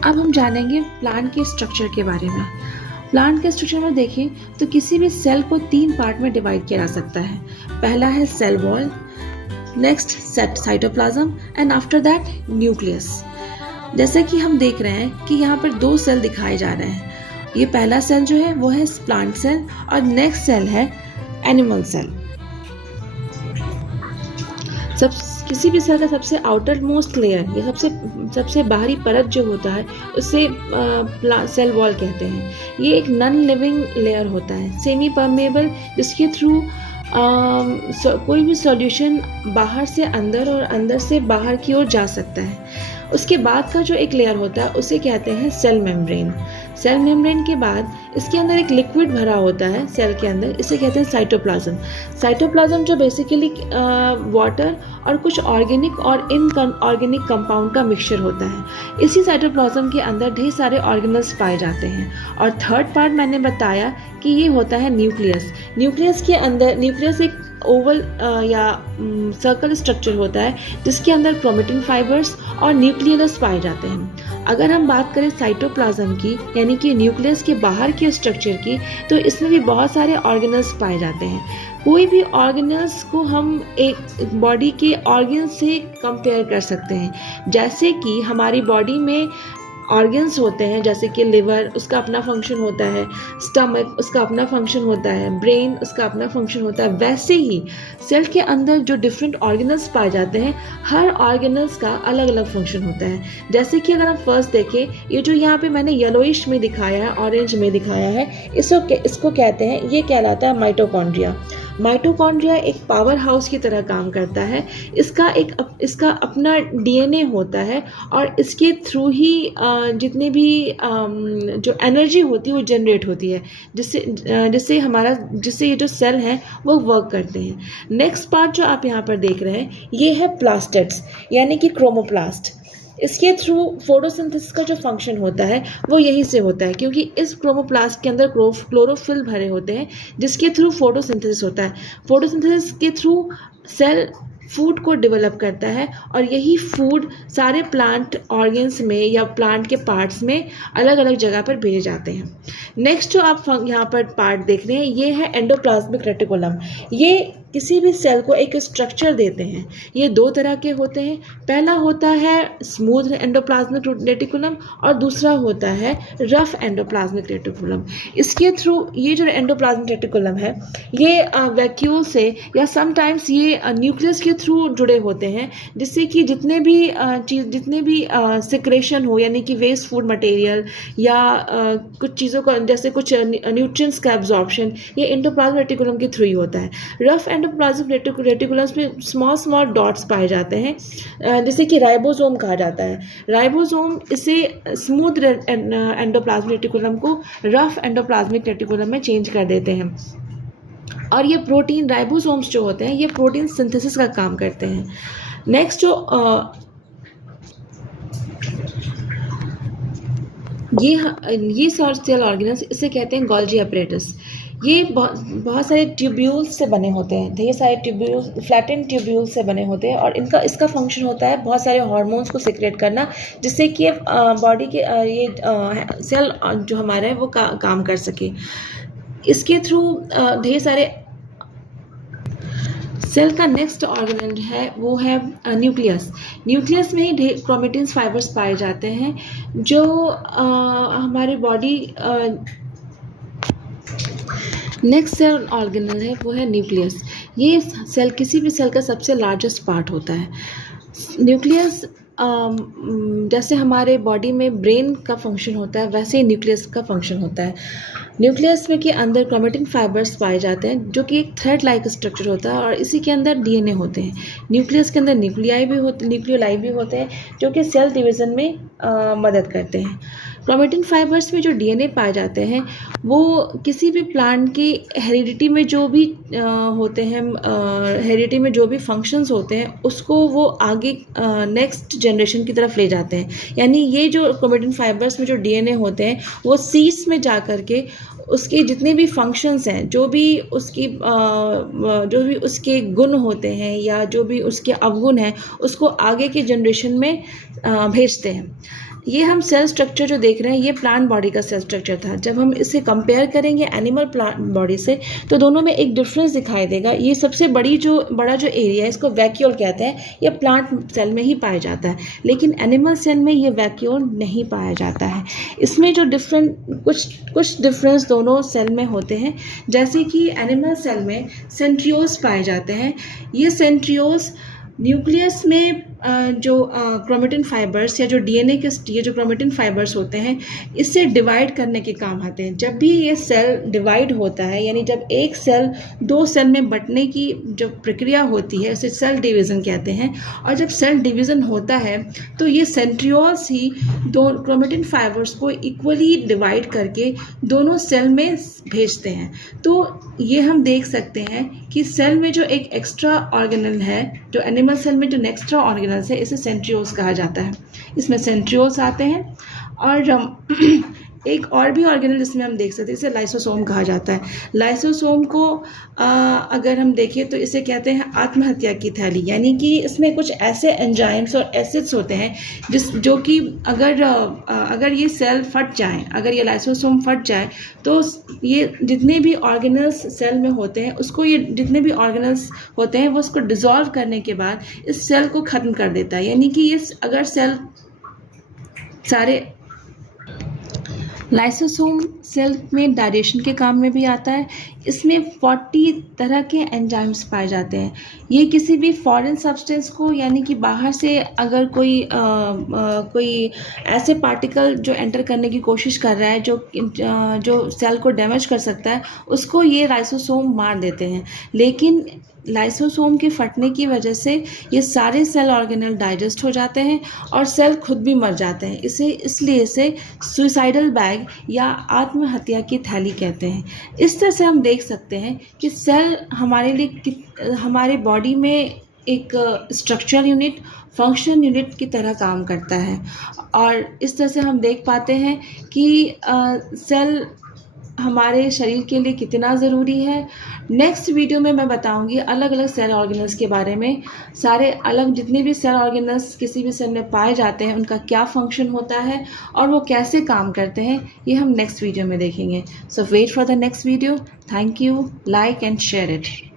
अब हम जानेंगे प्लांट के स्ट्रक्चर के बारे में। प्लांट के स्ट्रक्चर में देखें तो किसी भी सेल को 3 पार्ट में डिवाइड किया जा सकता है। पहला है cell wall, next cytoplasm and after that nucleus. जैसे कि हम देख रहे हैं कि यहाँ पर 2 सेल दिखाए जा रहे हैं। ये पहला सेल जो है वो है प्लांट सेल और नेक्स्ट सेल है एनिमल सेल। किसी भी सेल का सबसे आउटर मोस्ट लेयर, ये सबसे बाहरी परत जो होता है उसे सेल वॉल कहते हैं। ये एक नॉन लिविंग लेयर होता है, सेमी परमेबल, जिसके थ्रू कोई भी सॉल्यूशन बाहर से अंदर और अंदर से बाहर की ओर जा सकता है। उसके बाद का जो एक लेयर होता है उसे कहते हैं सेल मेम्ब्रेन। सेल मेम्ब्रेन के बाद इसके अंदर एक लिक्विड भरा होता है सेल के अंदर, इसे कहते हैं साइटोप्लाज्म। साइटोप्लाज्म जो बेसिकली वाटर और कुछ ऑर्गेनिक और इनऑर्गेनिक कंपाउंड का मिक्सचर होता है। इसी साइटोप्लाज्म के अंदर ढेर सारे ऑर्गेनल्स पाए जाते हैं। और थर्ड पार्ट मैंने बताया कि ये होता है न्यूक्लियस। न्यूक्लियस के अंदर, न्यूक्लियस एक ओवल या सर्कल स्ट्रक्चर होता है जिसके अंदर क्रोमेटिन फाइबर्स और न्यूक्लियस पाए जाते हैं। अगर हम बात करें साइटोप्लाज्म की, यानी कि न्यूक्लियस के बाहर के स्ट्रक्चर की, तो इसमें भी बहुत सारे ऑर्गेनल्स पाए जाते हैं। कोई भी ऑर्गेनल्स को हम एक बॉडी के ऑर्गन से कंपेयर कर सकते हैं। जैसे कि हमारी बॉडी में ऑर्गन्स होते हैं, जैसे कि लिवर, उसका अपना फंक्शन होता है, स्टमक, उसका अपना फंक्शन होता है, ब्रेन, उसका अपना फंक्शन होता है। वैसे ही सेल के अंदर जो डिफरेंट ऑर्गेनल्स पाए जाते हैं, हर ऑर्गेनल्स का अलग अलग फंक्शन होता है। जैसे कि अगर हम फर्स्ट देखें, ये जो यहाँ पे मैंने येलोइश में दिखाया है, ऑरेंज में दिखाया है, इसको कहते हैं, ये कहलाता है माइटोकॉन्ड्रिया। माइटोकॉन्ड्रिया एक पावर हाउस की तरह काम करता है। इसका अपना डीएनए होता है और इसके थ्रू ही जितने भी जो एनर्जी होती है वो जनरेट होती है, जिससे ये जो सेल हैं वो वर्क करते हैं। नेक्स्ट पार्ट जो आप यहाँ पर देख रहे हैं ये है प्लास्टेड्स, यानी कि क्रोमोप्लास्ट। इसके थ्रू फोटोसिंथेसिस का जो फंक्शन होता है वो यहीं से होता है, क्योंकि इस क्रोमोप्लास्ट के अंदर क्लोरोफिल भरे होते हैं जिसके थ्रू फोटोसिंथेसिस होता है। फोटोसिंथेसिस के थ्रू सेल फूड को डेवलप करता है और यही फूड सारे प्लांट ऑर्गन्स में या प्लांट के पार्ट्स में अलग अलग जगह पर भेजे जाते हैं। नेक्स्ट जो आप यहाँ पर पार्ट देख रहे हैं ये है एंडोप्लाज्मिक रेटिकुलम। ये किसी भी सेल को एक स्ट्रक्चर देते हैं। ये 2 तरह के होते हैं। पहला होता है स्मूथ एंडोप्लाज्मिक रेटिकुलम और दूसरा होता है रफ एंडोप्लाज्मिक रेटिकुलम। इसके थ्रू ये जो एंडोप्लाज्मिक रेटिकुलम है ये वैक्यूल से या समटाइम्स ये न्यूक्लियस के थ्रू जुड़े होते हैं, जिससे कि जितने भी सिक्रेशन हो, यानी कि वेस्ट फूड मटेरियल या कुछ चीज़ों का, जैसे कुछ न्यूट्रिएंट्स का एब्जॉर्प्शन, ये एंडोप्लाज्मिक रेटिकुलम के थ्रू ही होता है। रफ एंडोप्लाज्मिक रेटिकुलम्स में स्मॉल डॉट्स पाए जाते हैं, जिसे कि राइबोसोम कहा जाता है। राइबोसोम इसे स्मूथ एंडोप्लाज्मिक रेटिकुलम को रफ एंडोप्लाज्मिक रेटिकुलम में चेंज कर देते हैं। और ये प्रोटीन, राइबोसोम्स जो होते हैं, ये प्रोटीन सिंथेसिस का काम करते हैं। नेक्स्ट जो ये सेल ऑर्गेनल्स, इसे कहते हैं गोल्जी अपरेटस। ये बहुत सारे ट्यूब्यूल्स से बने होते हैं, ढेर सारे ट्यूब्यूल्स, फ्लैटेन ट्यूब्यूल्स से बने होते हैं और इसका फंक्शन होता है बहुत सारे हार्मोन्स को सिक्रेट करना, जिससे कि बॉडी के ये सेल जो हमारा है वो काम कर सके। इसके थ्रू ढेर सारे सेल का नेक्स्ट ऑर्गेनल है वो है न्यूक्लियस। न्यूक्लियस में ही क्रोमेटिन फाइबर्स पाए जाते हैं जो हमारे बॉडी। नेक्स्ट सेल ऑर्गेनल है वो है न्यूक्लियस। ये सेल, किसी भी सेल का सबसे लार्जेस्ट पार्ट होता है। न्यूक्लियस जैसे हमारे बॉडी में ब्रेन का फंक्शन होता है, वैसे ही न्यूक्लियस का फंक्शन होता है। न्यूक्लियस में के अंदर क्रोमेटिन फाइबर्स पाए जाते हैं जो कि एक थ्रेड लाइक स्ट्रक्चर होता है और इसी के अंदर डीएनए होते हैं। न्यूक्लियस के अंदर न्यूक्लियोलाई भी होते हैं जो कि सेल डिवीज़न में मदद करते हैं। क्रोमेटिन फाइबर्स में जो डीएनए पाए जाते हैं वो किसी भी प्लांट की हेरिडिटी में जो भी होते हैं, हेरिडिटी में जो भी फंक्शंस होते हैं उसको वो आगे नेक्स्ट जनरेशन की तरफ ले जाते हैं। यानी ये जो क्रोमेटिन फाइबर्स में जो डीएनए होते हैं वो सीड्स में जा कर के उसके जितने भी फंक्शंस हैं, जो भी उसके गुण होते हैं या जो भी उसके अवगुण हैं, उसको आगे के जनरेशन में भेजते हैं। ये हम सेल स्ट्रक्चर जो देख रहे हैं ये प्लांट बॉडी का सेल स्ट्रक्चर था। जब हम इसे कंपेयर करेंगे एनिमल प्लांट बॉडी से तो दोनों में एक डिफरेंस दिखाई देगा। ये सबसे बड़ा जो एरिया है इसको वैक्यूल कहते हैं, ये प्लांट सेल में ही पाया जाता है, लेकिन एनिमल सेल में ये वैक्यूल नहीं पाया जाता है। इसमें जो कुछ डिफरेंस दोनों सेल में होते हैं, जैसे कि एनिमल सेल में सेंट्रियोल्स पाए जाते हैं। ये सेंट्रियोल्स न्यूक्लियस में जो क्रोमेटिन फाइबर्स या जो डीएनए के ये जो क्रोमेटिन फाइबर्स होते हैं इससे डिवाइड करने के काम आते हैं। जब भी ये सेल डिवाइड होता है, यानी जब एक सेल दो सेल में बंटने की जो प्रक्रिया होती है उसे सेल डिवीज़न कहते हैं। और जब सेल डिवीज़न होता है तो ये सेंट्रियोल्स ही दो क्रोमेटिन फाइबर्स को इक्वली डिवाइड करके दोनों सेल में भेजते हैं। तो ये हम देख सकते हैं कि सेल में जो एक एक्स्ट्रा ऑर्गेनल है, जो एनिमल सेल में जो एक्स्ट्रा ऑर्गेनल है, इसे सेंट्रियोल्स कहा जाता है। इसमें सेंट्रियोल्स आते हैं और एक और भी ऑर्गेनल इसमें हम देख सकते हैं, इसे लाइसोसोम कहा जाता है। लाइसोसोम को अगर हम देखें तो इसे कहते हैं आत्महत्या की थैली, यानी कि इसमें कुछ ऐसे एंजाइम्स और एसिड्स होते हैं जो कि अगर ये सेल फट जाए, अगर ये लाइसोसोम फट जाए तो ये जितने भी ऑर्गेनल्स सेल में होते हैं वो उसको डिज़ोल्व करने के बाद इस सेल को ख़त्म कर देता है। यानी कि ये अगर सेल सारे लाइसोसोम सेल में डाइजेशन के काम में भी आता है। इसमें 40 तरह के एंजाइम्स पाए जाते हैं। ये किसी भी फॉरेन सब्सटेंस को, यानी कि बाहर से अगर कोई ऐसे पार्टिकल जो एंटर करने की कोशिश कर रहा है जो सेल को डैमेज कर सकता है, उसको ये लाइसोसोम मार देते हैं। लेकिन लाइसोसोम के फटने की वजह से ये सारे सेल ऑर्गेनल डाइजेस्ट हो जाते हैं और सेल खुद भी मर जाते हैं। इसलिए इसे सुसाइडल बैग या आत्महत्या की थैली कहते हैं। इस तरह से हम देख सकते हैं कि सेल हमारे बॉडी में एक स्ट्रक्चर यूनिट, फंक्शन यूनिट की तरह काम करता है। और इस तरह से हम देख पाते हैं कि सेल हमारे शरीर के लिए कितना ज़रूरी है। नेक्स्ट वीडियो में मैं बताऊंगी अलग अलग सेल ऑर्गेनल्स के बारे में। सारे अलग जितने भी सेल ऑर्गेनल्स किसी भी सेल में पाए जाते हैं उनका क्या फंक्शन होता है और वो कैसे काम करते हैं, ये हम नेक्स्ट वीडियो में देखेंगे। So wait for the next video. Thank you, like and share it.